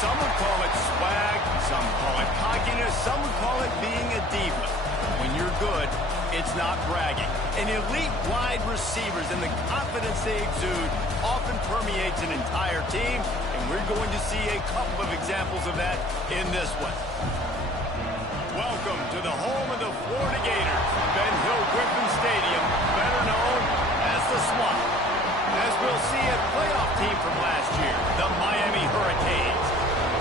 Some would call it swag, some call it cockiness, some would call it being a diva. When you're good, it's not bragging. And elite wide receivers and the confidence they exude often permeates an entire team, and we're going to see a couple of examples of that in this one. Welcome to the home of the Florida Gators, Ben Hill Griffin Stadium, better known as the Swamp. As we'll see a playoff team from last year, the Miami Hurricanes,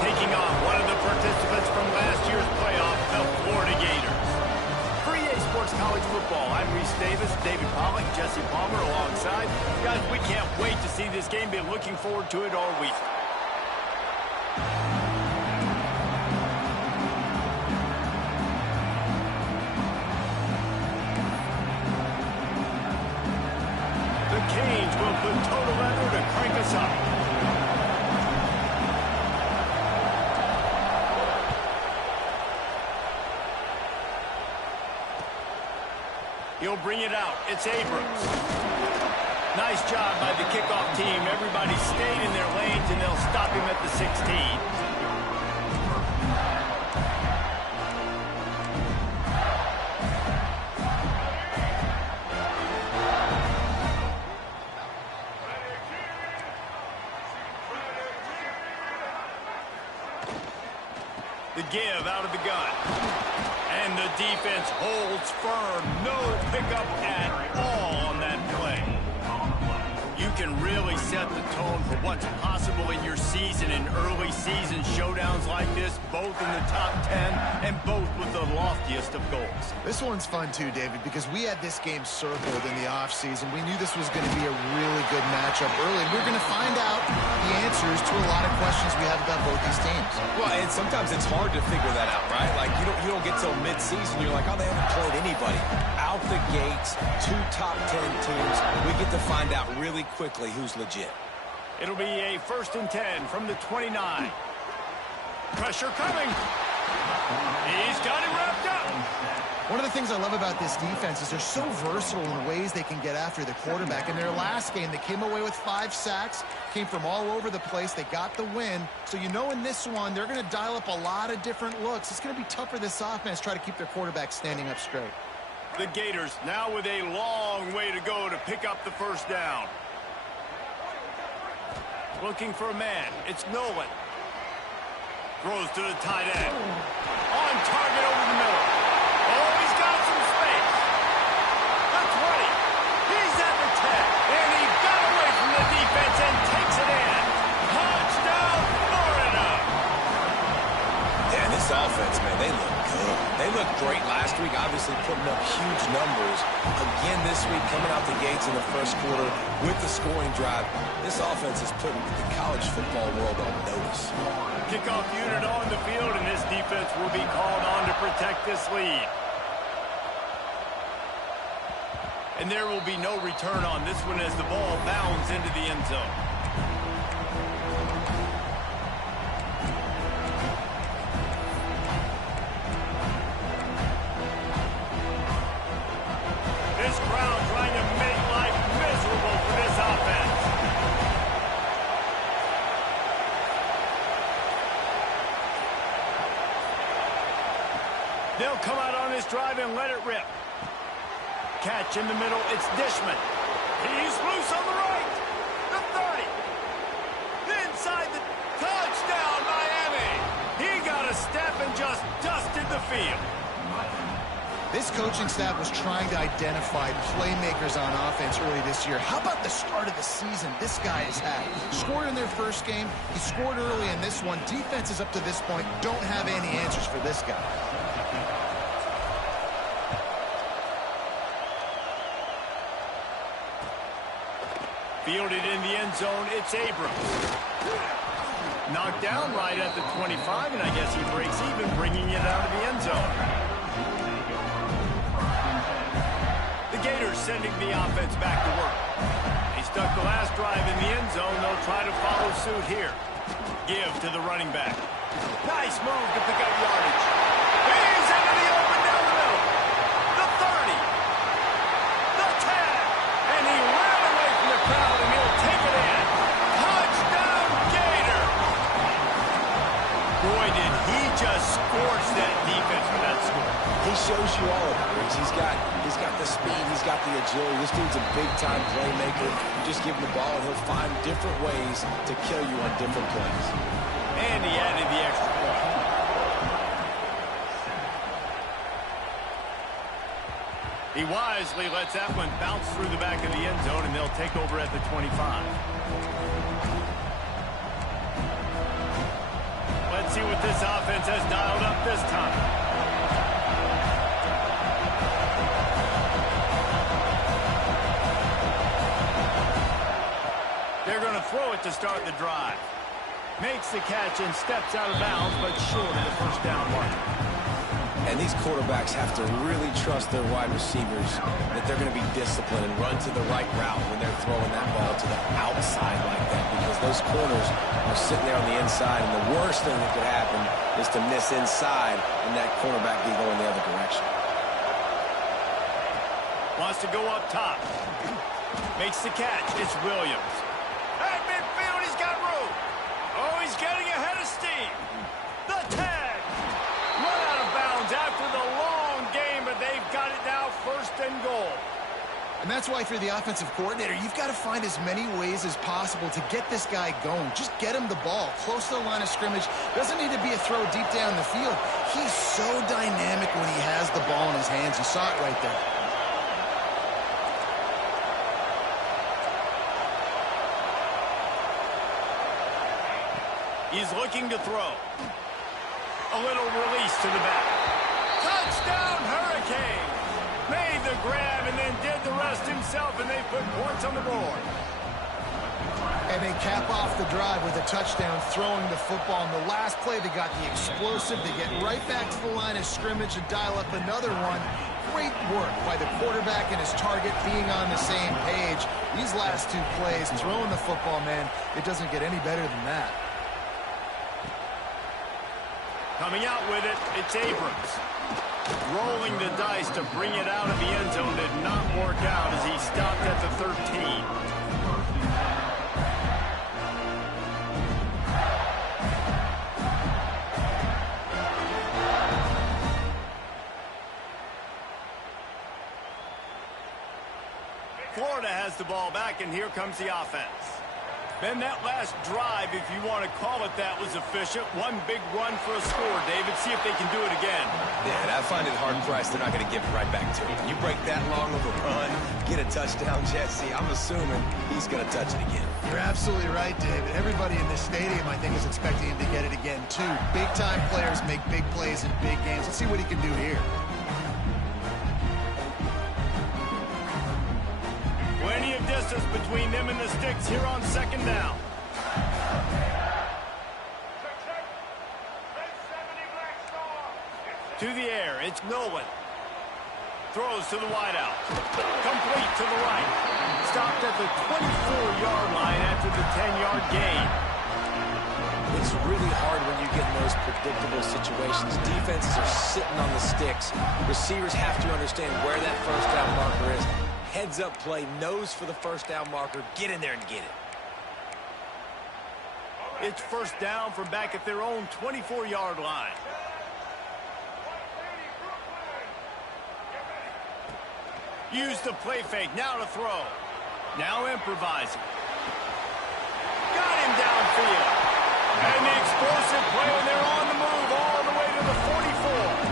taking on one of the participants from last year's playoff, the Florida Gators. For EA Sports College Football, I'm Reese Davis, David Pollack, Jesse Palmer alongside. Guys, we can't wait to see this game. Been looking forward to it all week. Canes will put total leather to crank us up. He'll bring it out. It's Abrams. Nice job by the kickoff team. Everybody stayed in their lanes, and they'll stop him at the 16. The give out of the gun. And the defense holds firm. No pickup at all on that play. You can really set the tone for what's possible in your season in early season showdowns like this, both in the top 10 and both with the loftiest of goals. This one's fun too, David, because we had this game circled in the offseason. We knew this was going to be a really good matchup early, and we're going to find out the answers to a lot of questions we have about both these teams. Well, and sometimes it's hard to figure that out, right? Like, you don't get till mid-season, you're like, oh, they haven't played anybody. Out the gates, two top 10 teams, we get to find out really quickly who's legit. It'll be a 1st and 10 from the 29. Pressure coming. He's got it wrapped up. One of the things I love about this defense is they're so versatile in the ways they can get after the quarterback. In their last game, they came away with 5 sacks, came from all over the place. They got the win. So you know in this one, they're going to dial up a lot of different looks. It's going to be tough for this offense to try to keep their quarterback standing up straight. The Gators now with a long way to go to pick up the 1st down. Looking for a man. It's Nolan. Throws to the tight end. On target over the middle. Oh, he's got some space. The 20. He's at the 10. And he got away from the defense and takes it in. Touchdown, Florida. Yeah, and this offense, man, they look good. They looked great last week, obviously putting up huge numbers. Again this week, coming out the gates in the 1st quarter with the scoring drive. This offense is putting the college football world on notice. Kickoff unit on the field, and this defense will be called on to protect this lead. And there will be no return on this one as the ball bounds into the end zone. This crowd trying to make life miserable for this offense. They'll come out on this drive and let it rip. Catch in the middle, it's Dishman. He's loose on the right. The 30. Inside the touchdown, Miami. He got a step and just dusted the field. This coaching staff was trying to identify playmakers on offense early this year. How about the start of the season this guy has had? Scored in their 1st game. He scored early in this one. Defenses up to this point don't have any answers for this guy. Fielded in the end zone, it's Abrams. Knocked down right at the 25, and I guess he breaks even, bringing it out of the end zone. The Gators sending the offense back to work. They stuck the last drive in the end zone. They'll try to follow suit here. Give to the running back. Nice move to pick up yardage. He's into the open down the middle. The 30. The 10. And he ran away from the crowd, and he'll take it in. Touchdown, Gator. shows you all of it. He's got the speed, he's got the agility. This dude's a big-time playmaker. You just give him the ball, and he'll find different ways to kill you on different plays. And he added the extra point. He wisely lets that one bounce through the back of the end zone, and they'll take over at the 25. Let's see what this offense has dialed up this time. They're going to throw it to start the drive. Makes the catch and steps out of bounds, but short of the first down mark. And these quarterbacks have to really trust their wide receivers that they're going to be disciplined and run to the right route when they're throwing that ball to the outside like that, because those corners are sitting there on the inside, and the worst thing that could happen is to miss inside and that cornerback be going the other direction. Wants to go up top. Makes the catch. It's Williams. At midfield, he's got room. Oh, he's getting ahead of steam. The tag. Run out of bounds after the long game, but they've got it now, first and goal. And that's why, if you're the offensive coordinator, you've got to find as many ways as possible to get this guy going. Just get him the ball close to the line of scrimmage. Doesn't need to be a throw deep down the field. He's so dynamic when he has the ball in his hands. You saw it right there. He's looking to throw. A little release to the back. Touchdown, Hurricane! Made the grab and then did the rest himself, and they put points on the board. And they cap off the drive with a touchdown, throwing the football. In the last play, they got the explosive. They get right back to the line of scrimmage and dial up another one. Great work by the quarterback and his target being on the same page. These last two plays, throwing the football, man, it doesn't get any better than that. Coming out with it, it's Abrams. Rolling the dice to bring it out of the end zone did not work out as he stopped at the 13. Florida has the ball back, and here comes the offense. Ben, that last drive, if you want to call it that, was efficient. One big run for a score, David. See if they can do it again. Yeah, I find it hard-pressed they're not going to give it right back to him. You break that long of a run, get a touchdown, Jesse, I'm assuming he's going to touch it again. You're absolutely right, David. Everybody in this stadium, I think, is expecting him to get it again, too. Big-time players make big plays in big games. Let's see what he can do here. Plenty of distance between them and the sticks here on second down. To the air, it's Nolan. Throws to the wideout. Complete to the right. Stopped at the 24-yard line after the 10-yard gain. It's really hard when you get in those predictable situations. Defenses are sitting on the sticks. Receivers have to understand where that first down marker is. Heads-up play, nose for the first down marker. Get in there and get it. It's first down from back at their own 24-yard line. Use the play fake. Now to throw. Now improvising. Got him downfield. And the explosive play, and they're on the move all the way to the 44.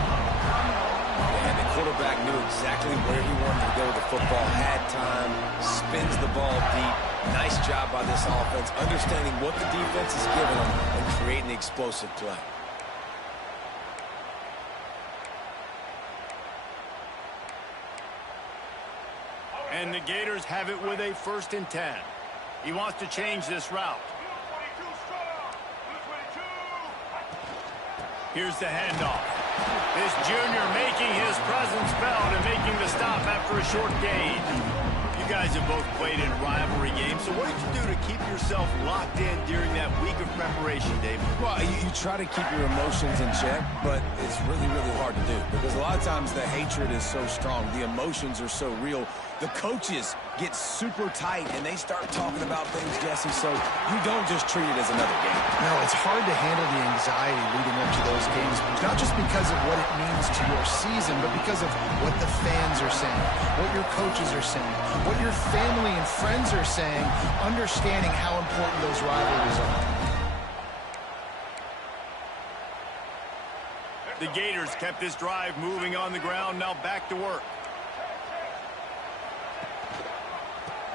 And the quarterback knew exactly where he wanted to go with the football, had time, spins the ball deep. Nice job by this offense, understanding what the defense is giving them and creating the explosive play. And the Gators have it with a 1st and 10. He wants to change this route. Here's the handoff. This junior making his presence felt and making the stop after a short gain. You guys have both played in rivalry games, so what did you do to keep yourself locked in during that week of preparation, David? Well, you try to keep your emotions in check, but it's really, really hard to do because a lot of times the hatred is so strong. The emotions are so real. The coaches get super tight, and they start talking about things, Jesse, so you don't just treat it as another game. No, it's hard to handle the anxiety leading up to those games, not just because of what it means to your season, but because of what the fans are saying, what your coaches are saying, what your family and friends are saying, understanding how important those rivalries are. The Gators kept this drive moving on the ground, now back to work.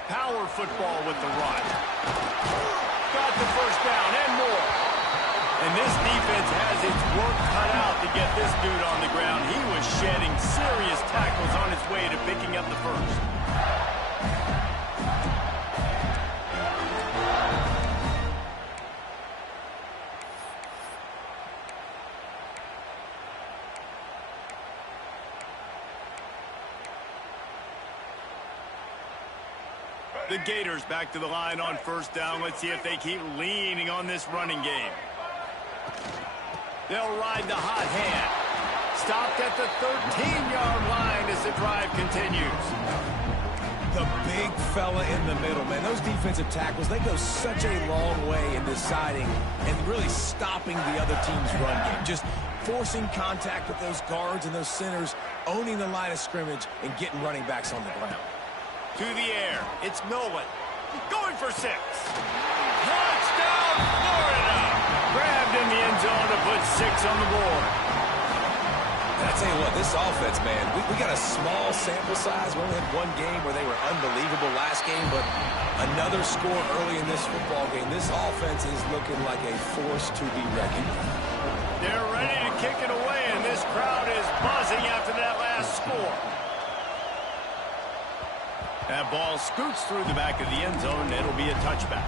Power football with the run. Got the first down and more. And this defense has its work cut out to get this dude on the ground. He was shedding serious tackles on his way to picking up the first. The Gators back to the line on first down. Let's see if they keep leaning on this running game. They'll ride the hot hand. Stopped at the 13-yard line as the drive continues. The big fella in the middle, man. Those defensive tackles, they go such a long way in deciding and really stopping the other team's run game. Just forcing contact with those guards and those centers, owning the line of scrimmage, and getting running backs on the ground. To the air, it's Nolan. Going for 6. Touchdown, Florida! Grabbed in the end zone to put 6 on the board. And I tell you what, this offense, man, we got a small sample size. We only had one game where they were unbelievable last game, but another score early in this football game. This offense is looking like a force to be reckoned with. They're ready to kick it away, and this crowd is buzzing after that last score. That ball scoots through the back of the end zone, and it'll be a touchback.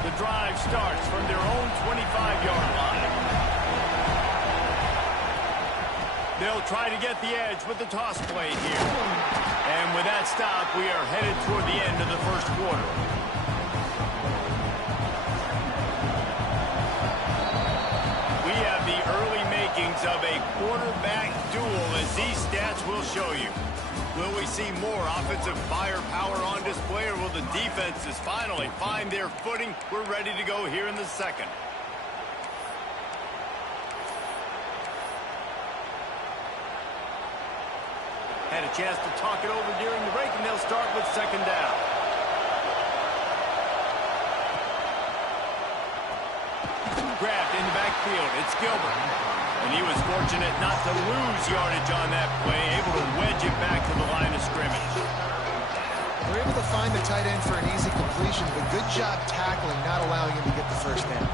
The drive starts from their own 25-yard line. They'll try to get the edge with the toss play here. And with that stop, we are headed toward the end of the first quarter. We have the early makings of a quarterback duel, as these stats will show you. Will we see more offensive firepower on display, or will the defenses finally find their footing? We're ready to go here in the second. Had a chance to talk it over during the break, and they'll start with second down. Grabbed in the backfield. It's Gilbert. And he was fortunate not to lose yardage on that play, able to wedge it back to the line of scrimmage. They're able to find the tight end for an easy completion, but good job tackling, not allowing him to get the first down.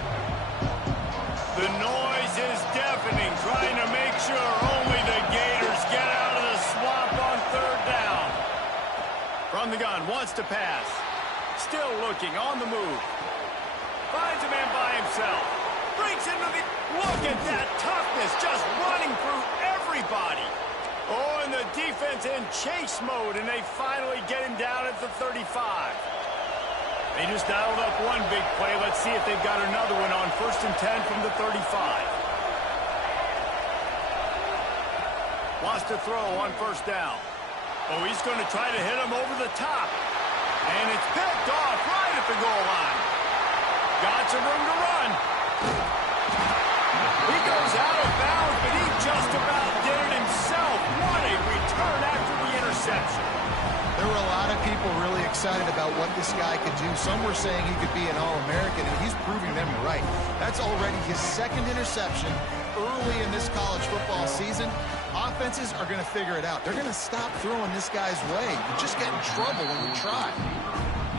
The noise is deafening, trying to make sure only the Gators get out of the swamp on third down. From the gun, wants to pass. Still looking, on the move. Finds a man by himself. Breaks into the... Look at that toughness, just running through everybody. Oh, and the defense in chase mode, and they finally get him down at the 35. They just dialed up one big play. Let's see if they've got another one on 1st and 10 from the 35. Wants to throw on first down. Oh, he's going to try to hit him over the top. And it's picked off right at the goal line. Got some room to run. He goes out of bounds, but he just about did it himself. What a return after the interception. There were a lot of people really excited about what this guy could do. Some were saying he could be an All-American, and he's proving them right. That's already his second interception early in this college football season. Offenses are going to figure it out. They're going to stop throwing this guy's way. You just get in trouble when you try.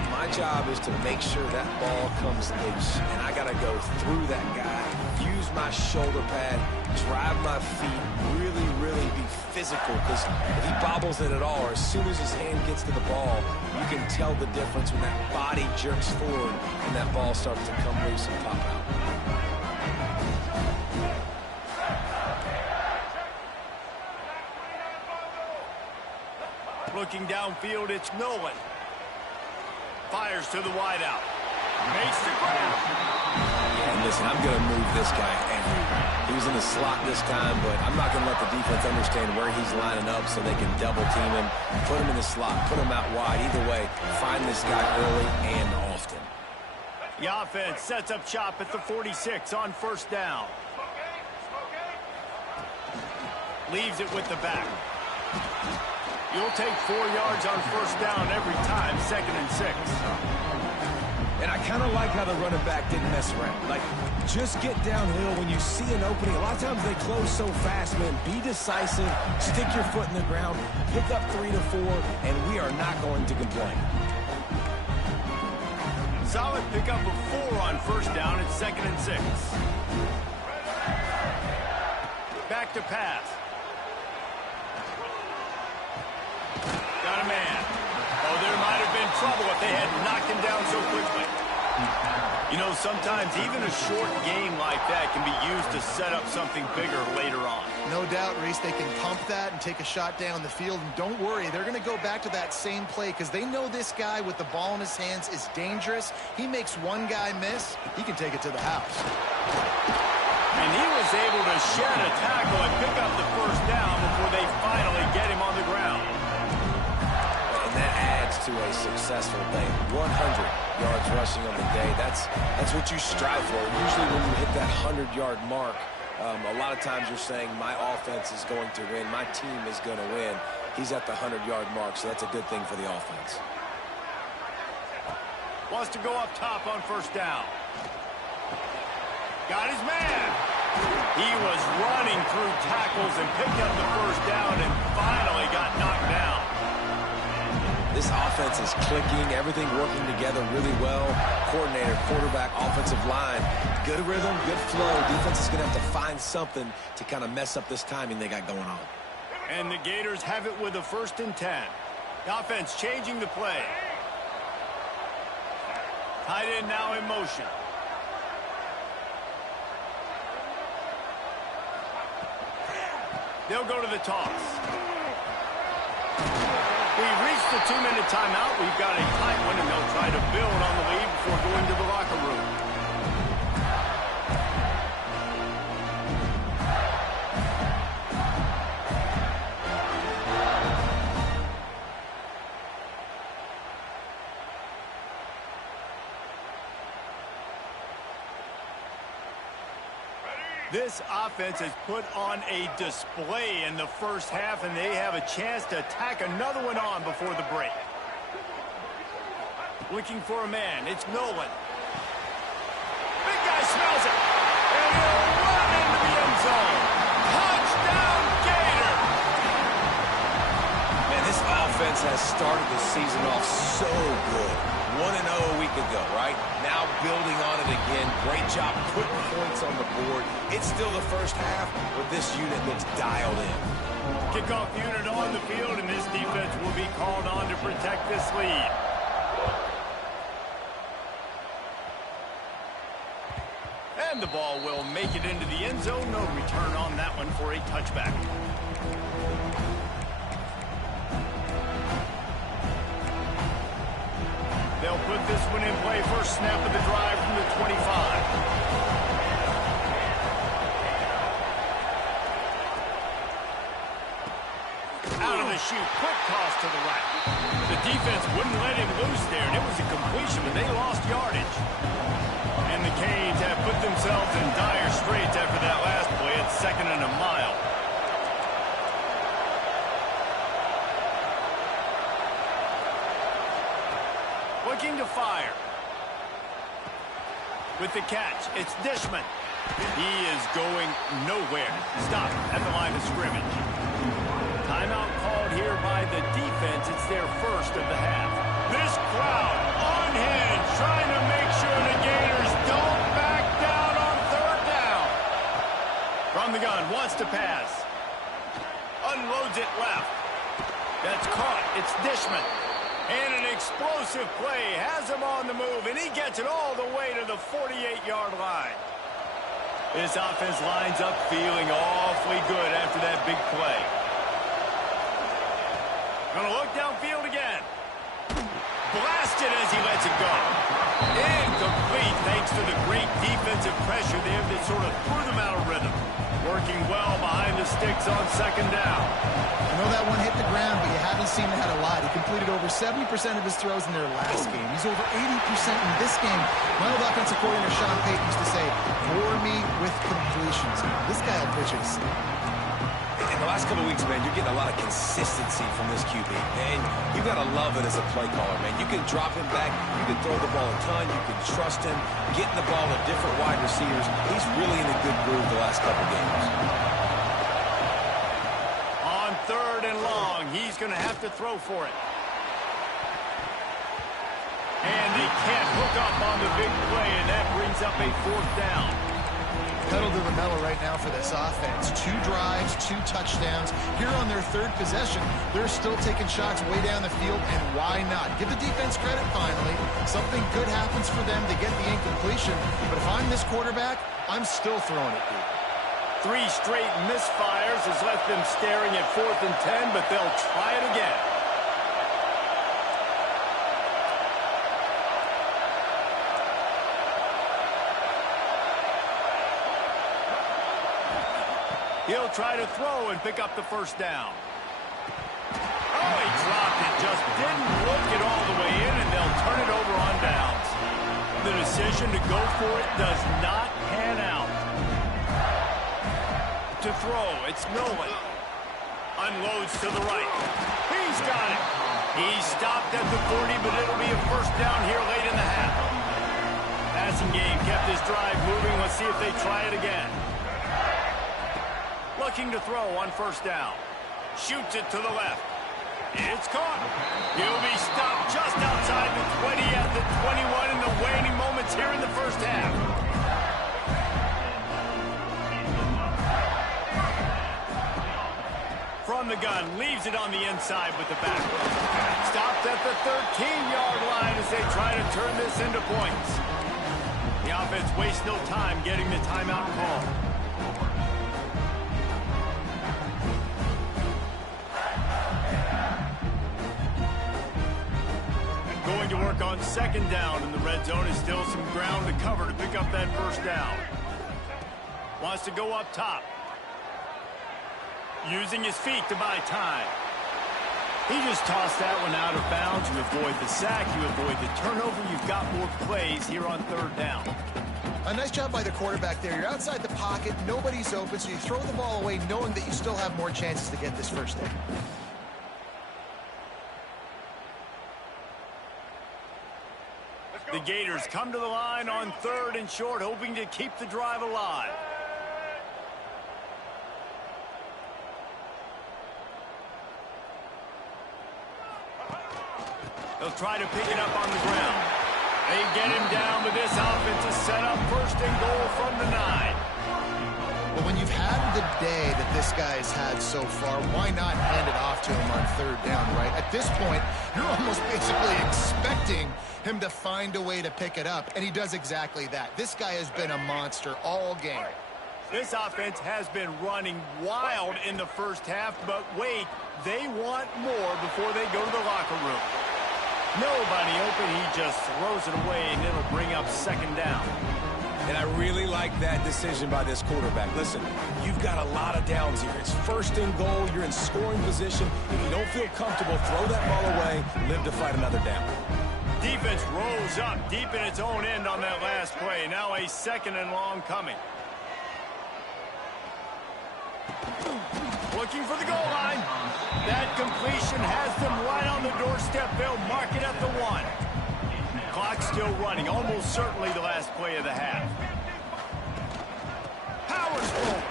My job is to make sure that ball comes loose, and I got to go through that guy, use my shoulder pad, drive my feet, really, really be physical, because if he bobbles it at all, or as soon as his hand gets to the ball, you can tell the difference when that body jerks forward and that ball starts to come loose and pop out. Looking downfield, it's Nolan. Fires to the wideout. Makes the grab. Yeah, and listen, I'm going to move this guy everywhere. He was in the slot this time, but I'm not going to let the defense understand where he's lining up so they can double team him, put him in the slot, put him out wide. Either way, find this guy early and often. The offense sets up shop at the 46 on first down. Leaves it with the back. You'll take 4 yards on first down every time, 2nd and 6. And I kind of like how the running back didn't mess around. Like, just get downhill when you see an opening. A lot of times they close so fast, man. Be decisive, stick your foot in the ground, pick up 3 to 4, and we are not going to complain. Solid pickup of 4 on first down at 2nd and 6. Back to pass. Got a man. Oh, there might have been trouble if they had knocked him down so quickly. You know, sometimes even a short game like that can be used to set up something bigger later on. No doubt, Reese, they can pump that and take a shot down the field. And don't worry, they're going to go back to that same play because they know this guy with the ball in his hands is dangerous. He makes one guy miss, he can take it to the house. And he was able to shed a tackle and pick up the first down before they finally get him on the ground. And that adds to a successful day. 100 yards rushing on the day. That's what you strive for. Usually when you hit that 100-yard mark, a lot of times you're saying my offense is going to win, my team is going to win. He's at the 100-yard mark, so that's a good thing for the offense. Wants to go up top on first down. Got his man. He was running through tackles and picked up the first down and finally got knocked down. This offense is clicking, everything working together really well. Coordinator, quarterback, offensive line, good rhythm, good flow. Defense is going to have to find something to kind of mess up this timing they got going on. And the Gators have it with a 1st and 10. The offense changing the play. Tight end now in motion. They'll go to the toss. We've reached the 2-minute timeout. We've got a tight one, and they'll try to build on the lead before going to the locker room. This offense has put on a display in the first half, and they have a chance to tack another one on before the break. Looking for a man. It's Nolan. Big guy smells it. And he'll run into the end zone. Touchdown, Gator! Man, this offense has started the season off so good. 1-0 a week ago, right? Now building on it again. Great job putting points on the board. It's still the first half, but this unit looks dialed in. Kickoff unit on the field, and this defense will be called on to protect this lead. And the ball will make it into the end zone. No return on that one for a touchback. They'll put this one in play. First snap of the drive from the 25. Out of the chute, quick toss to the right. The defense wouldn't let him loose there, and it was a completion, but they lost yardage. And the Canes have put themselves in dire straits after that last play. It's 2nd and a mile. Looking to fire. With the catch, it's Dishman. He is going nowhere. Stop at the line of scrimmage. Timeout called here by the defense. It's their first of the half. This crowd on hand trying to make sure the Gators don't back down on 3rd down. From the gun, wants to pass. Unloads it left. That's caught. It's Dishman. And an explosive play has him on the move, and he gets it all the way to the 48-yard line. This offense lines up feeling awfully good after that big play. Gonna look downfield again. Blasted as he lets it go. Incomplete thanks to the great defensive pressure there that sort of threw them out of rhythm. Working well behind the sticks on second down. I know that one hit the ground, but you haven't seen that a lot. He completed over 70% of his throws in their last game. He's over 80% in this game. My old offensive coordinator, Sean Payton, used to say, bore me with completions. This guy will pitch it. In the last couple of weeks, man, you're getting a lot of consistency from this QB. And you got to love it as a play caller, man. You can drop him back. You can throw the ball a ton. You can trust him. Getting the ball to different wide receivers. He's really in a good groove the last couple of games. On 3rd and long, he's going to have to throw for it. And they can't hook up on the big play, and that brings up a 4th down. Pedal to the metal right now for this offense. 2 drives, 2 touchdowns. Here on their 3rd possession, they're still taking shots way down the field, and why not? Give the defense credit finally. Something good happens for them. They get the incompletion. But if I'm this quarterback, I'm still throwing it deep. 3 straight misfires has left them staring at 4th and 10, but they'll try it again. He'll try to throw and pick up the 1st down. Oh, he dropped it. Just didn't look it all the way in, and they'll turn it over on downs. The decision to go for it does not pan out. To throw, it's Nolan. Unloads to the right. He's got it. He stopped at the 40, but it'll be a 1st down here late in the half. Passing game kept this drive moving. Let's see if they try it again. Looking to throw on 1st down. Shoots it to the left. It's caught. He'll be stopped just outside the 20 at the 21 in the waning moments here in the 1st half. From the gun, leaves it on the inside with the back. Stopped at the 13-yard line as they try to turn this into points. The offense wastes no time getting the timeout call. Going to work on 2nd down in the red zone. Is still some ground to cover to pick up that 1st down. Wants to go up top. Using his feet to buy time. He just tossed that one out of bounds. You avoid the sack. You avoid the turnover. You've got more plays here on 3rd down. A nice job by the quarterback there. You're outside the pocket. Nobody's open, so you throw the ball away knowing that you still have more chances to get this 1st down. The Gators come to the line on 3rd and short, hoping to keep the drive alive. They'll try to pick it up on the ground. They get him down, but this offense is set up 1st and goal from the 9. But when you've had the day that this guy's had so far, why not hand it off to him on 3rd down, right? At this point, you're almost basically expecting him to find a way to pick it up, and he does exactly that. This guy has been a monster all game. This offense has been running wild in the 1st half, but wait, they want more before they go to the locker room. Nobody open, he just throws it away, and it'll bring up 2nd down. And I really like that decision by this quarterback. Listen, you've got a lot of downs here. It's 1st and goal. You're in scoring position. If you don't feel comfortable, throw that ball away. Live to fight another down. Defense rolls up deep in its own end on that last play. Now a 2nd and long coming. Looking for the goal line. That completion has them right on the doorstep. They'll mark it at the 1. Clock still running, almost certainly the last play of the half. Powers forward.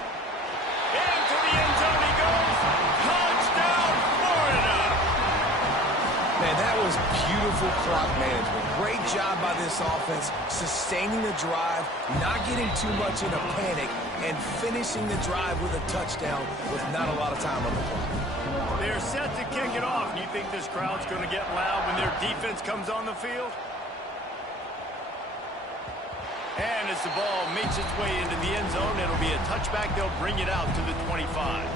Into the end zone he goes. Touchdown, Florida! Man, that was beautiful clock management. Great job by this offense, sustaining the drive, not getting too much in a panic, and finishing the drive with a touchdown with not a lot of time on the clock. They're set to kick it off. You think this crowd's going to get loud when their defense comes on the field? And as the ball makes its way into the end zone, it'll be a touchback. They'll bring it out to the 25.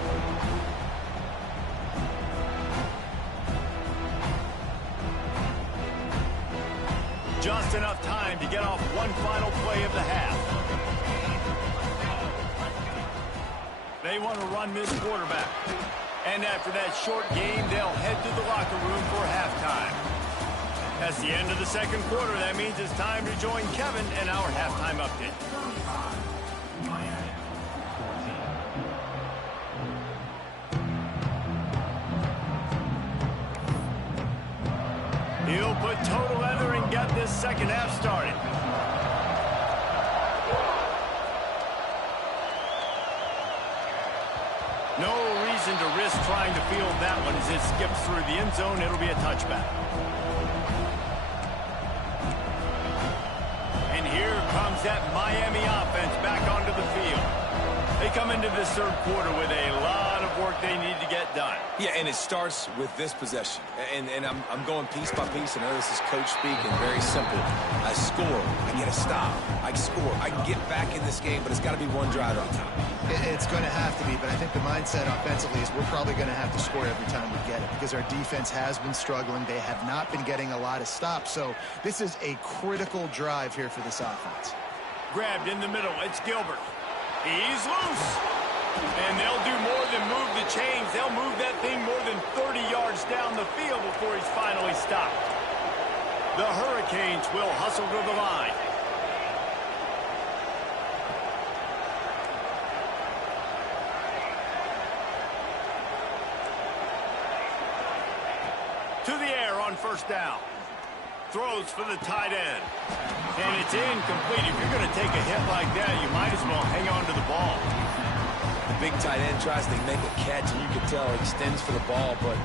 just enough time to get off one final play of the half. They want to run this quarterback. And after that short game, they'll head to the locker room for halftime. That's the end of the second quarter. That means it's time to join Kevin in our halftime update. He'll put total leather and get this second half started. No reason to risk trying to field that one as it skips through the end zone. It'll be a touchback. And here comes that Miami offense back onto the field. They come into this third quarter with a lot of work they need to get done. Yeah, and it starts with this possession. And I'm going piece by piece. I know this is coach speak and very simple. I score. I get a stop. I score. I can get back in this game, but it's got to be one drive on top. It's going to have to be, but I think the mindset offensively is we're probably going to have to score every time we get it because our defense has been struggling. They have not been getting a lot of stops, so this is a critical drive here for this offense. Grabbed in the middle. It's Gilbert. He's loose. And they'll do more than move the chains. They'll move that thing more than 30 yards down the field before he's finally stopped. The Hurricanes will hustle to the line. To the air on first down. Throws for the tight end. And it's incomplete. If you're going to take a hit like that, you might as well hang on to the ball. The big tight end tries to make a catch, and you can tell he extends for the ball, but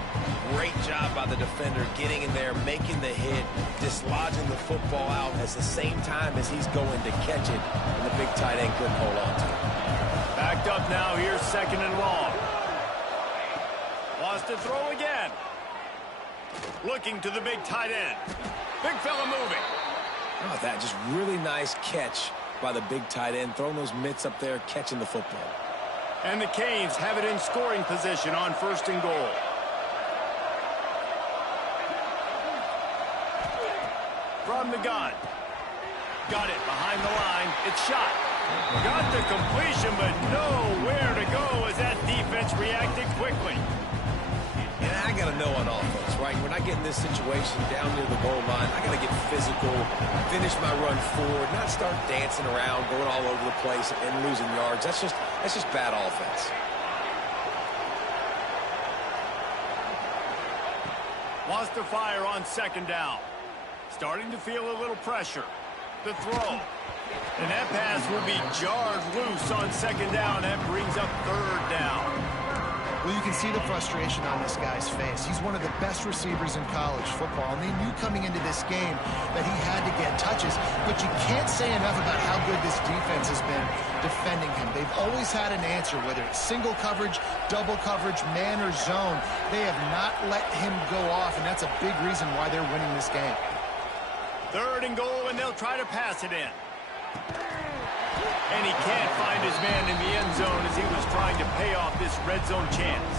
great job by the defender getting in there, making the hit, dislodging the football out at the same time as he's going to catch it, and the big tight end couldn't hold on to it. Backed up now. Here's second and long. Wants to throw again. Looking to the big tight end. Big fella moving. How about that? Just really nice catch by the big tight end, throwing those mitts up there, catching the football. And the Canes have it in scoring position on first and goal. From the gun. Got it behind the line. It's shot. Got the completion, but nowhere to go as that defense reacted quickly. And I got to know on offense, right? When I get in this situation down near the goal line, I got to get physical, finish my run forward, not start dancing around, going all over the place and losing yards. That's just bad offense. Wants to fire on second down. Starting to feel a little pressure. The throw. And that pass will be jarred loose on second down. That brings up third down. Well, you can see the frustration on this guy's face. He's one of the best receivers in college football, and they knew coming into this game that he had to get touches, but you can't say enough about how good this defense has been defending him. They've always had an answer, whether it's single coverage, double coverage, man or zone. They have not let him go off, and that's a big reason why they're winning this game. Third and goal, and they'll try to pass it in. And he can't find his man in the end zone as he was trying to pay off this red zone chance.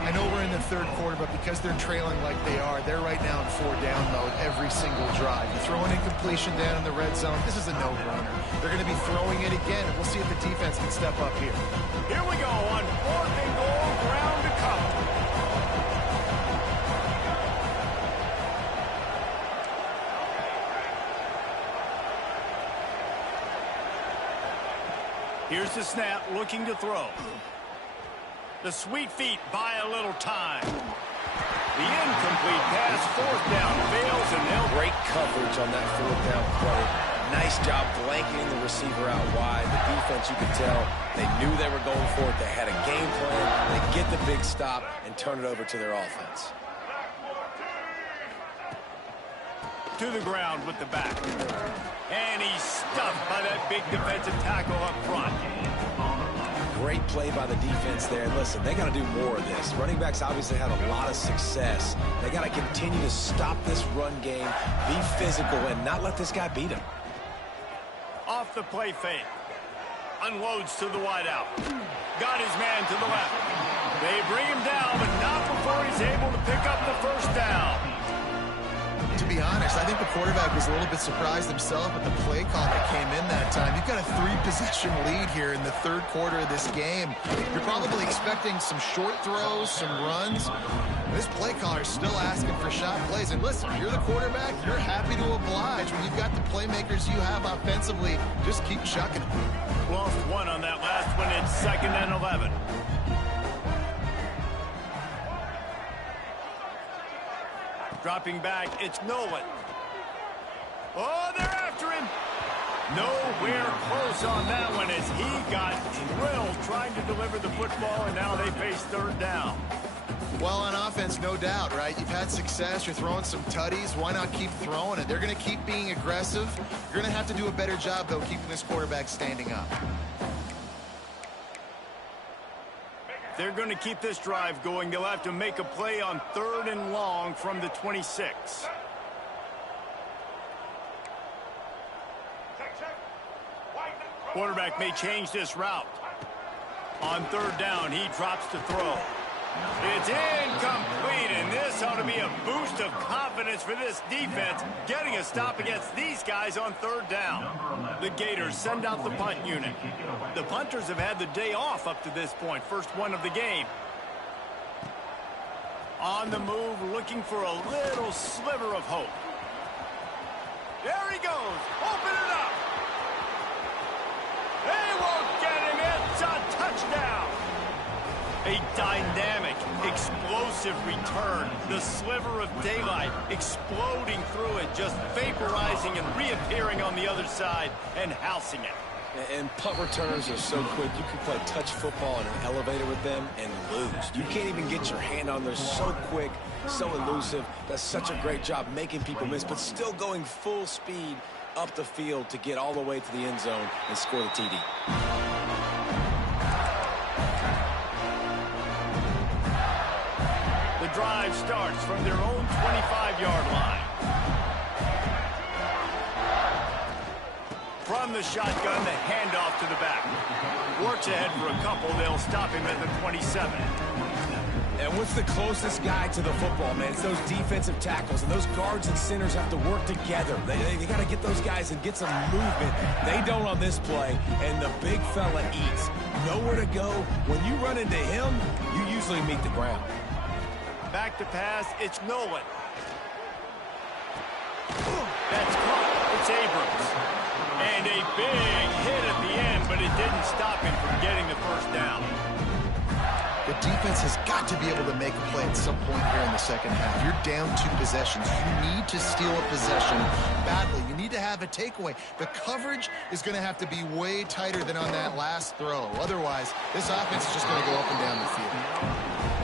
I know we're in the third quarter, but because they're trailing like they are, they're right now in 4-down mode every single drive. You throw an incompletion down in the red zone, this is a no-brainer. They're going to be throwing it again, and we'll see if the defense can step up here. Here we go on fourth and goal, ground to cover. Here's the snap, looking to throw. The sweet feet buy a little time. The incomplete pass, fourth down, fails, and they'll... Great coverage on that fourth down play. Nice job blanketing the receiver out wide. The defense, you could tell, they knew they were going for it. They had a game plan. They get the big stop and turn it over to their offense. To the ground with the back. And he's stuffed by that big defensive tackle up front. Great play by the defense there. Listen, they got to do more of this. Running backs obviously had a lot of success. They got to continue to stop this run game, be physical, and not let this guy beat him. Off the play fake. Unloads to the wideout. Got his man to the left. They bring him down, but not before he's able to pick up the first down. To be honest, I think the quarterback was a little bit surprised himself with the play call that came in that time. You've got a 3-possession lead here in the third quarter of this game. You're probably expecting some short throws, some runs. This play caller is still asking for shot plays. And listen, you're the quarterback. You're happy to oblige. When you've got the playmakers you have offensively, just keep chucking them. Lost one on that last one. It's 2nd and 11. Dropping back, it's Nolan. Oh, they're after him. Nowhere close on that one as he got drilled trying to deliver the football, and now they face 3rd down. Well, on offense, no doubt, right? You've had success. You're throwing some tutties. Why not keep throwing it? They're going to keep being aggressive. You're going to have to do a better job, though, keeping this quarterback standing up. They're going to keep this drive going. They'll have to make a play on 3rd and long from the 26. Quarterback may change this route. On 3rd down, he drops to throw. It's incomplete, and this ought to be a boost of confidence for this defense, getting a stop against these guys on 3rd down. The Gators send out the punt unit. The punters have had the day off up to this point, first one of the game. On the move, looking for a little sliver of hope. There he goes. Open it up. They won't get him. It's a touchdown. A dynamic, explosive return. The sliver of daylight exploding through it, just vaporizing and reappearing on the other side and housing it. And punt returners are so quick. You can play touch football in an elevator with them and lose. You can't even get your hand on them. They're so quick, so elusive. Does such a great job making people miss, but still going full speed up the field to get all the way to the end zone and score the TD. The drive starts from their own 25-yard line. From the shotgun, the handoff to the back. Works ahead for a couple. They'll stop him at the 27. And what's the closest guy to the football, man? It's those defensive tackles, and those guards and centers have to work together. They got to get those guys and get some movement. They don't on this play, and the big fella eats. Nowhere to go. When you run into him, you usually meet the ground. Back to pass, it's Nolan. That's caught. It's Abrams. And a big hit at the end, but it didn't stop him from getting the first down. The defense has got to be able to make a play at some point here in the second half. You're down 2 possessions. You need to steal a possession badly. You need to have a takeaway. The coverage is going to have to be way tighter than on that last throw. Otherwise, this offense is just going to go up and down the field.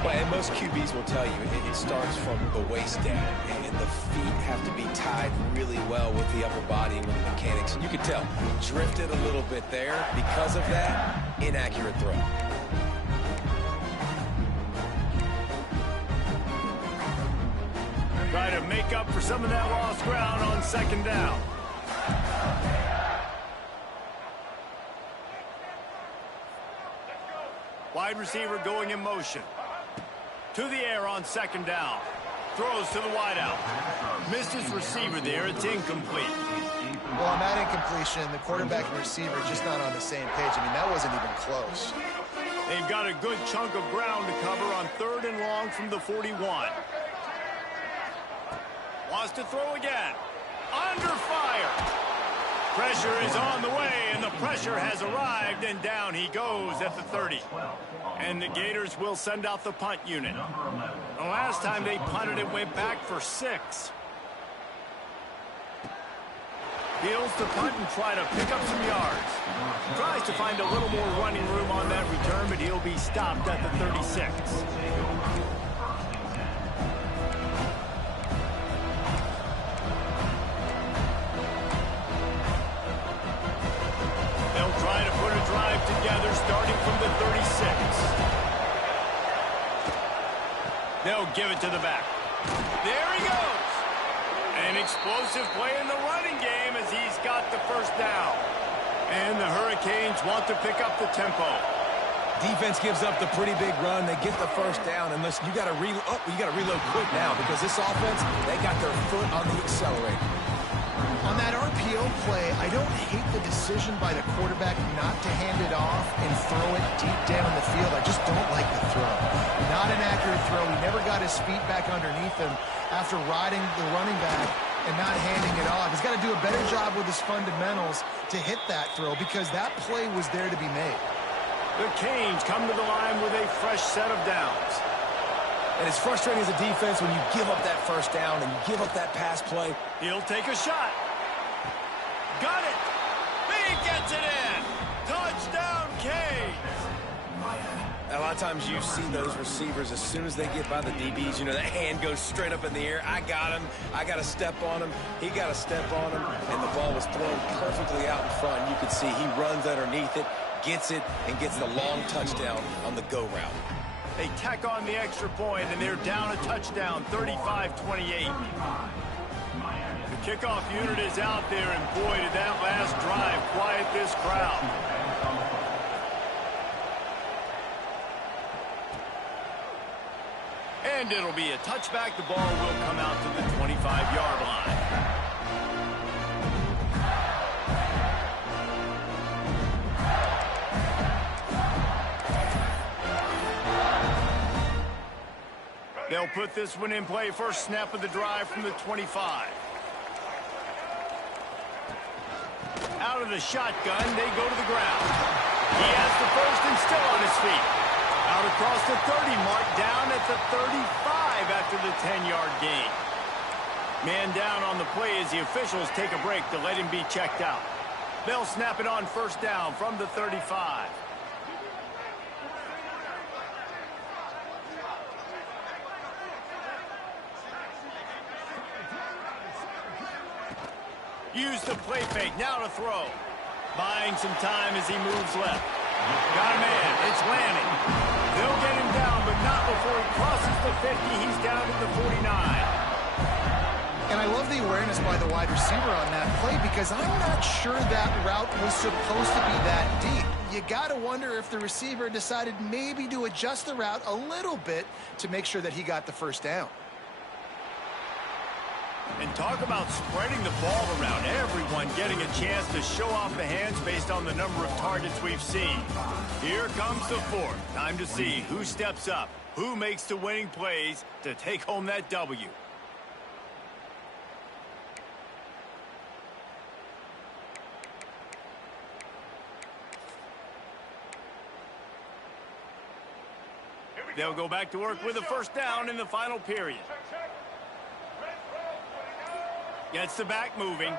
Well, and most QBs will tell you it starts from the waist down, and the feet have to be tied really well with the upper body and with the mechanics. And you can tell, drifted a little bit there. Because of that, inaccurate throw. Try to make up for some of that lost ground on 2nd down. Wide receiver going in motion. To the air on 2nd down. Throws to the wideout. Missed his receiver there. It's incomplete. Well, on that incompletion, the quarterback and receiver just not on the same page. I mean, that wasn't even close. They've got a good chunk of ground to cover on 3rd and long from the 41. Wants to throw again. Under fire. Pressure is on the way, and the pressure has arrived, and down he goes at the 30. And the Gators will send out the punt unit. The last time they punted, it went back for 6. Heels to punt and try to pick up some yards. Tries to find a little more running room on that return, but he'll be stopped at the 36. Try to put a drive together starting from the 36. They'll give it to the back. There he goes. An explosive play in the running game as he's got the first down. And the Hurricanes want to pick up the tempo. Defense gives up the pretty big run. They get the first down, and listen, you got to reload quick now because this offense, they got their foot on the accelerator. On that RPO play, I don't hate the decision by the quarterback not to hand it off and throw it deep down the field. I just don't like the throw. Not an accurate throw. He never got his feet back underneath him after riding the running back and not handing it off. He's got to do a better job with his fundamentals to hit that throw because that play was there to be made. The Canes come to the line with a fresh set of downs. And it's frustrating as a defense when you give up that first down and you give up that pass play. He'll take a shot. Got it. He gets it in. Touchdown, Canes. A lot of times you see those receivers, as soon as they get by the DBs, you know, that hand goes straight up in the air. I got him. I got to step on him. He got to step on him. And the ball was thrown perfectly out in front. You can see he runs underneath it, gets it, and gets the long touchdown on the go route. They tack on the extra point, and they're down a touchdown, 35-28. The kickoff unit is out there, and boy, did that last drive quiet this crowd. And it'll be a touchback. The ball will come out to the 25-yard line. They'll put this one in play. First snap of the drive from the 25. Out of the shotgun, they go to the ground. He has the first and still on his feet. Out across the 30 mark, down at the 35 after the 10-yard gain. Man down on the play as the officials take a break to let him be checked out. They'll snap it on first down from the 35. Use the play fake, now to throw. Buying some time as he moves left. Got a man, it's Lanning. They'll get him down, but not before he crosses the 50. He's down to the 49. And I love the awareness by the wide receiver on that play because I'm not sure that route was supposed to be that deep. You got to wonder if the receiver decided maybe to adjust the route a little bit to make sure that he got the first down. And talk about spreading the ball around. Everyone getting a chance to show off the hands based on the number of targets we've seen. Here comes the fourth. Time to see who steps up, who makes the winning plays to take home that W. They'll go back to work with a first down in the final period. Gets the back moving.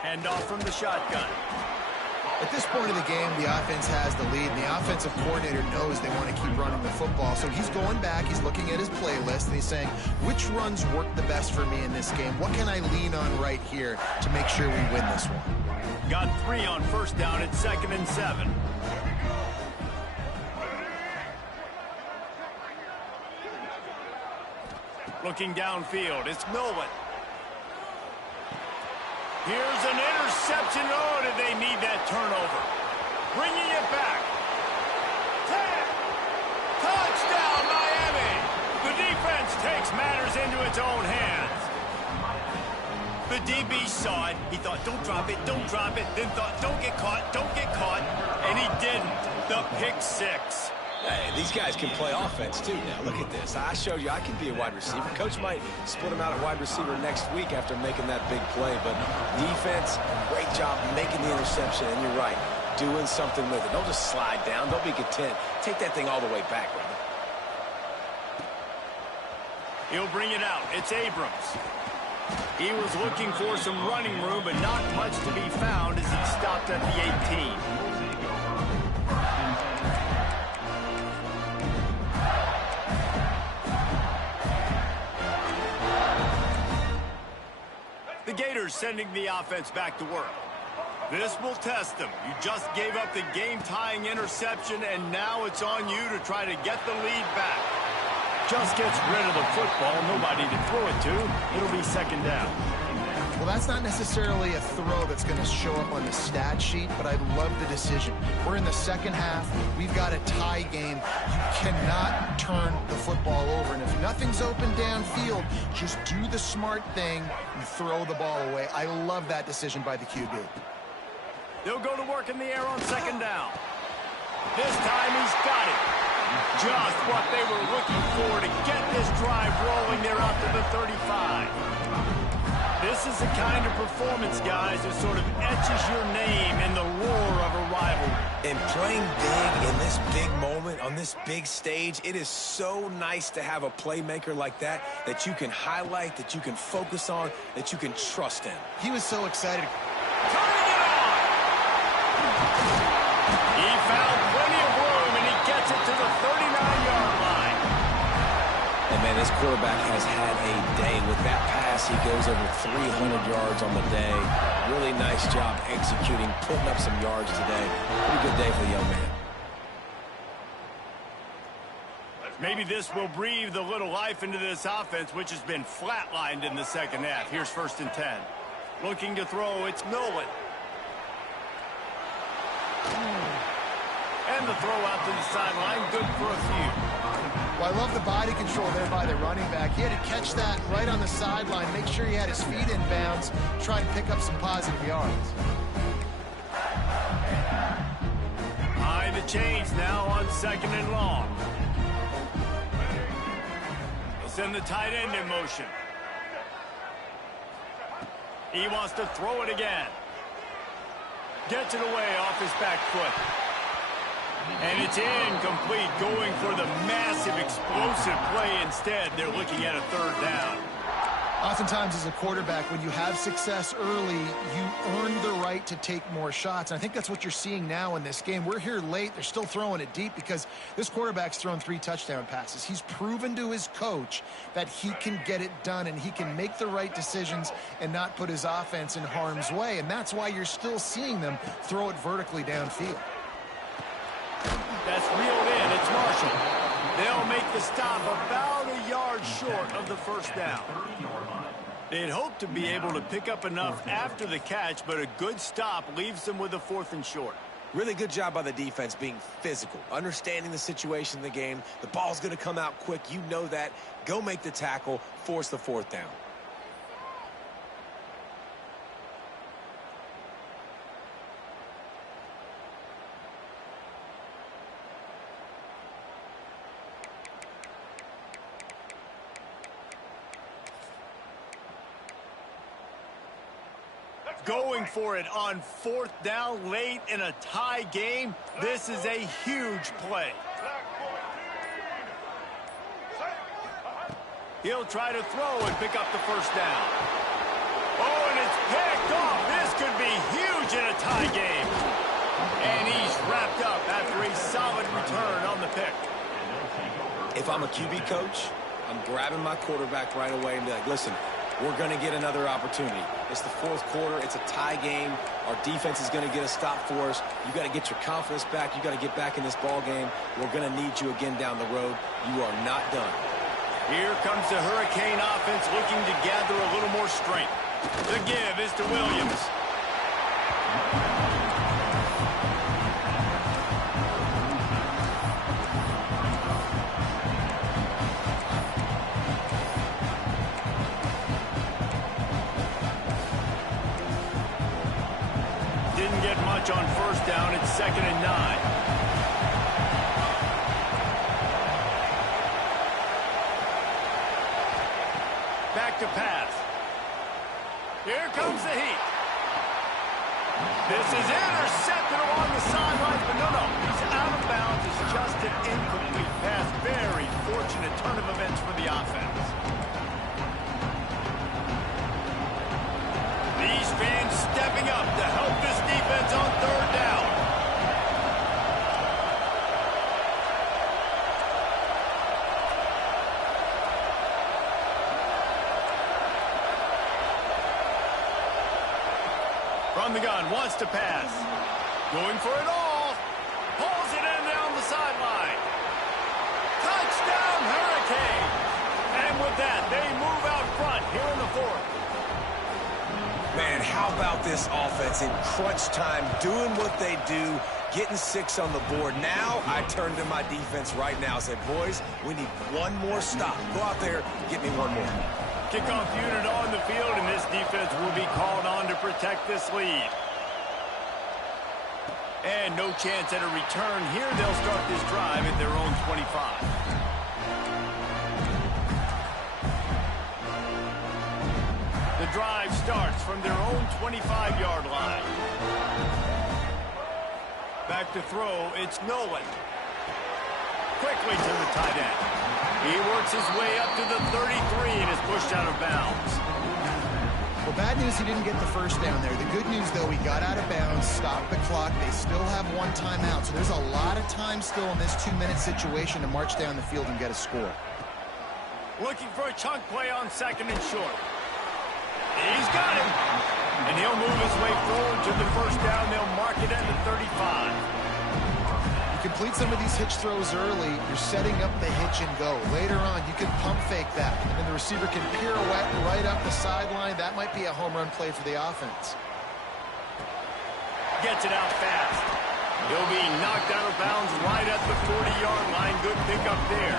Hand off from the shotgun. At this point of the game, the offense has the lead, and the offensive coordinator knows they want to keep running the football. So he's going back, he's looking at his playlist, and he's saying, which runs work the best for me in this game? What can I lean on right here to make sure we win this one? Got 3 on first down at 2nd and 7. Looking downfield, it's Nolan. Here's an interception. Oh, did they need that turnover? Bringing it back. 10. Touchdown, Miami. The defense takes matters into its own hands. The DB saw it. He thought, don't drop it, don't drop it. Then thought, don't get caught, don't get caught. And he didn't. The pick 6. Hey, these guys can play offense, too. Now, look at this. I showed you I can be a wide receiver. Coach might split him out at wide receiver next week after making that big play. But defense, great job making the interception. And you're right, doing something with it. Don't just slide down. Don't be content. Take that thing all the way back, brother. He'll bring it out. It's Abrams. He was looking for some running room, but not much to be found as he stopped at the 18. The Gators sending the offense back to work. This will test them. You just gave up the game-tying interception, and now it's on you to try to get the lead back. Just gets rid of the football. Nobody to throw it to. It'll be 2nd down. Well, that's not necessarily a throw that's going to show up on the stat sheet, but I love the decision. We're in the second half. We've got a tie game. You cannot turn the football over. And if nothing's open downfield, just do the smart thing and throw the ball away. I love that decision by the QB. They'll go to work in the air on second down. This time he's got it. Just what they were looking for to get this drive rolling there out to the 35. This is the kind of performance, guys, that sort of etches your name in the roar of a rivalry. And playing big in this big moment, on this big stage, it is so nice to have a playmaker like that that you can highlight, that you can focus on, that you can trust in. He was so excited. Turning it on! He found plenty of room, and he gets it to the 39-yard line. And, man, this quarterback has had a day. With that pass, he goes over 300 yards on the day. Really nice job executing, putting up some yards today. Pretty good day for the young man. Maybe this will breathe a little life into this offense, which has been flatlined in the second half. Here's 1st and 10. Looking to throw, it's Nolan. And the throw out to the sideline, good for a few. Well, I love the body control there by the running back. He had to catch that right on the sideline, make sure he had his feet in bounds, try and pick up some positive yards. High the chains now on 2nd and long. They'll send the tight end in motion. He wants to throw it again. Gets it away off his back foot. And it's incomplete, going for the massive explosive play instead. They're looking at a 3rd down. Oftentimes as a quarterback, when you have success early, you earn the right to take more shots. And I think that's what you're seeing now in this game. We're here late. They're still throwing it deep because this quarterback's thrown 3 touchdown passes. He's proven to his coach that he can get it done and he can make the right decisions and not put his offense in harm's way. And that's why you're still seeing them throw it vertically downfield. That's reeled in. It's Marshall. They'll make the stop about a yard short of the 1st down. They'd hope to be able to pick up enough after the catch, but a good stop leaves them with a 4th and short. Really good job by the defense being physical, understanding the situation in the game. The ball's going to come out quick. You know that. Go make the tackle, force the 4th down. Going for it on 4th down late in a tie game. This is a huge play. He'll try to throw and pick up the 1st down. Oh, and it's picked off. This could be huge in a tie game. And he's wrapped up after a solid return on the pick. If I'm a QB coach, I'm grabbing my quarterback right away and be like, listen, we're going to get another opportunity. It's the 4th quarter. It's a tie game. Our defense is going to get a stop for us. You got to get your confidence back. You got to get back in this ball game. We're going to need you again down the road. You are not done. Here comes the Hurricane offense looking to gather a little more strength. The give is to Williams. Didn't get much on 1st down. It's 2nd and 9. Back to pass. Here comes the heat. This is intercepted along the sidelines, but no, he's out of bounds. It's just an incomplete pass. Very fortunate turn of events for the offense. These fans stepping up to help this defense on 3rd down. From the gun, wants to pass. Going for it all. Pulls it in down the sideline. Touchdown, Hurricane! And with that, they move out front here in the 4th. Man, how about this offense in crunch time, doing what they do, getting 6 on the board. Now I turn to my defense right now and say, boys, we need one more stop. Go out there, get me one more. Kickoff unit on the field, and this defense will be called on to protect this lead. And no chance at a return here. They'll start this drive at their own 25. The drive starts from their own 25-yard line. Back to throw, it's Nolan. Quickly to the tight end. He works his way up to the 33 and is pushed out of bounds. Well, bad news, he didn't get the first down there. The good news, though, he got out of bounds, stopped the clock. They still have one timeout, so there's a lot of time still in this 2-minute situation to march down the field and get a score. Looking for a chunk play on 2nd and short. He's got him. And he'll move his way forward to the first down. They'll mark it at the 35. You complete some of these hitch throws early, you're setting up the hitch and go. Later on, you can pump fake that, and the receiver can pirouette right up the sideline. That might be a home run play for the offense. Gets it out fast. He'll be knocked out of bounds right at the 40-yard line. Good pickup there.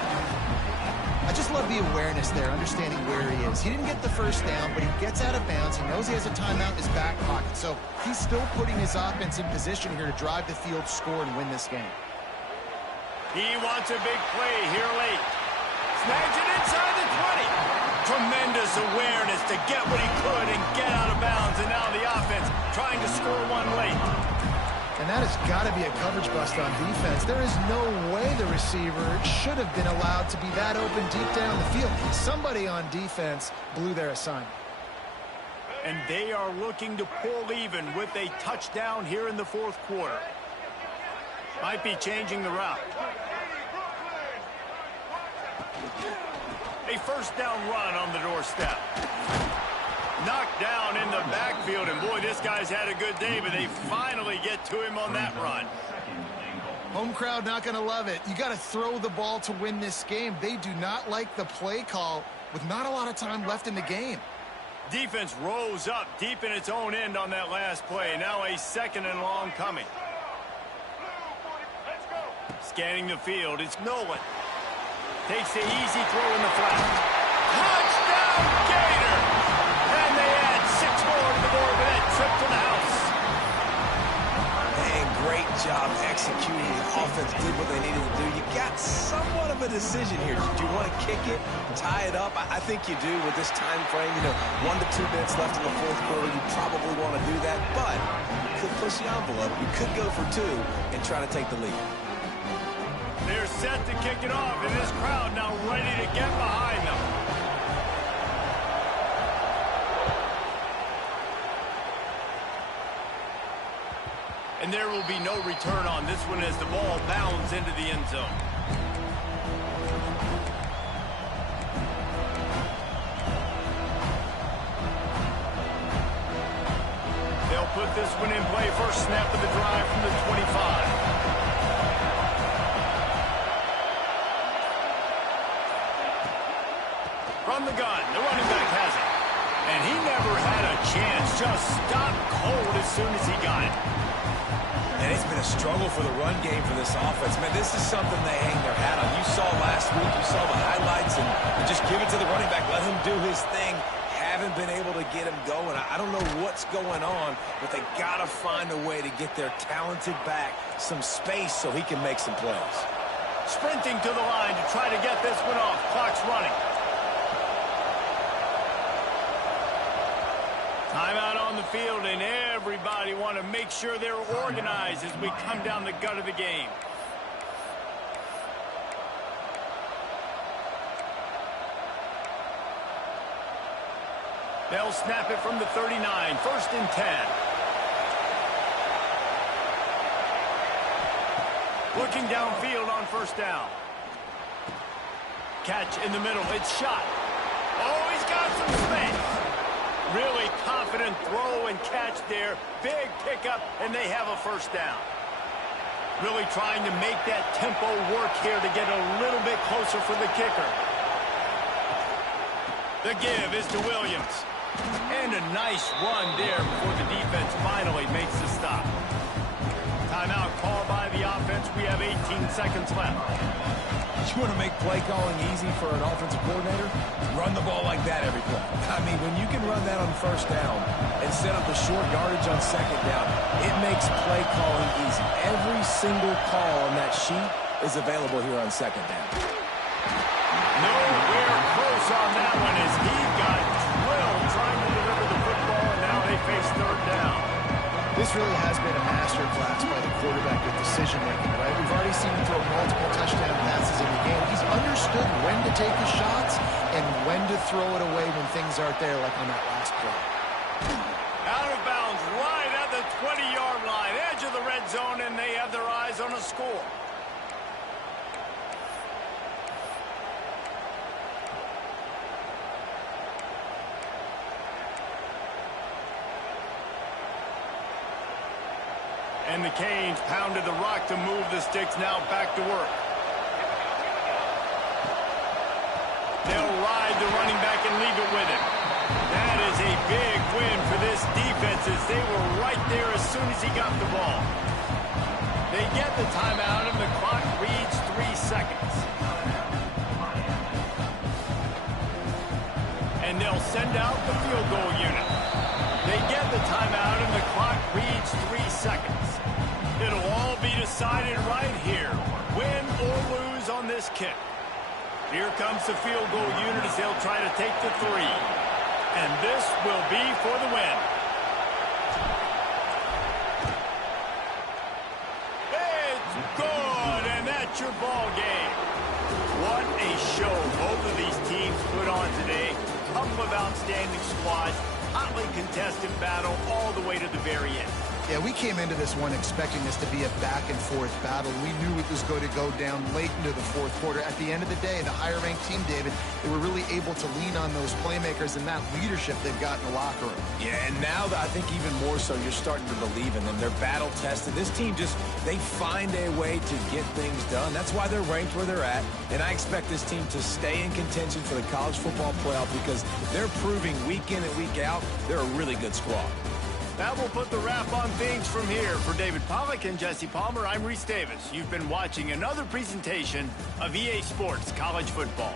I just love the awareness there, understanding where he is. He didn't get the first down, but he gets out of bounds. He knows he has a timeout in his back pocket, so he's still putting his offense in position here to drive the field, score, and win this game. He wants a big play here late. Snags it inside the 20. Tremendous awareness to get what he could and get out of bounds, and now the offense trying to score one late. And that has got to be a coverage bust on defense. There is no way the receiver should have been allowed to be that open deep down the field. Somebody on defense blew their assignment. And they are looking to pull even with a touchdown here in the 4th quarter. Might be changing the route. A first down run on the doorstep. Knocked down in the backfield, and boy, this guy's had a good day, but they finally get to him on that run. Home crowd not going to love it. You got to throw the ball to win this game. They do not like the play call with not a lot of time left in the game. Defense rose up deep in its own end on that last play. Now a 2nd and long coming. Scanning the field, it's Nolan. Takes the easy throw in the flat. Touchdown, Gator! And they add 6 more to the board with that trip to the house. Man, great job executing. The offense did what they needed to do. You got somewhat of a decision here. Do you want to kick it, tie it up? I think you do with this time frame. 1 to 2 minutes left in the 4th quarter. You probably want to do that, but you could push the envelope. You could go for 2 and try to take the lead. They're set to kick it off, and this crowd now ready to get behind them. And there will be no return on this one as the ball bounds into the end zone. They'll put this one in play. First snap of the drive from the 25. From the gun, the running back has it. And he never had a chance. Just stopped cold as soon as he got it. And it's been a struggle for the run game for this offense. Man, this is something they hang their hat on. You saw last week, you saw the highlights, and just give it to the running back. Let him do his thing. Haven't been able to get him going. I don't know what's going on, but they got to find a way to get their talented back some space so he can make some plays. Sprinting to the line to try to get this one off. Clock's running. Timeout on the field, and everybody want to make sure they're organized as we come down the gut of the game. They'll snap it from the 39, 1st and 10. Looking downfield on 1st down. Catch in the middle, it's shot. Oh, he's got some space. Really confident throw and catch there. Big pickup, and they have a 1st down. Really trying to make that tempo work here to get a little bit closer for the kicker. The give is to Williams. And a nice run there before the defense finally makes the stop. Timeout called by the offense. We have 18 seconds left. You want to make play calling easy for an offensive coordinator? Run the ball like that every play. I mean, when you can run that on first down and set up a short yardage on second down, it makes play calling easy. Every single call on that sheet is available here on second down. Nowhere close on that one as he got drilled trying to deliver the football, and now they face third down. This really has been a master class by the quarterback with decision-making, right? We've already seen him throw multiple touchdown passes in the game. He's understood when to take his shots and when to throw it away when things aren't there, like on that last play. Out of bounds, right at the 20-yard line, edge of the red zone, and they have their eyes on a score. And the Canes pounded the rock to move the sticks, now back to work. They'll ride the running back and leave it with him. That is a big win for this defense as they were right there as soon as he got the ball. They get the timeout and the clock reads 3 seconds. And they'll send out the field goal unit. They get the timeout and the clock reads 3 seconds. It'll all be decided right here, win or lose on this kick. Here comes the field goal unit as they'll try to take the 3. And this will be for the win. It's good, and that's your ball game. What a show both of these teams put on today. Couple of outstanding squads, hotly contested battle all the way to the very end. Yeah, we came into this one expecting this to be a back-and-forth battle. We knew it was going to go down late into the fourth quarter. At the end of the day, the higher-ranked team, David, they were really able to lean on those playmakers and that leadership they've got in the locker room. Yeah, and now I think even more so, you're starting to believe in them. They're battle-tested. This team they find a way to get things done. That's why they're ranked where they're at. And I expect this team to stay in contention for the college football playoff because they're proving week in and week out they're a really good squad. That will put the wrap on things from here. For David Pollack and Jesse Palmer, I'm Reese Davis. You've been watching another presentation of EA Sports College Football.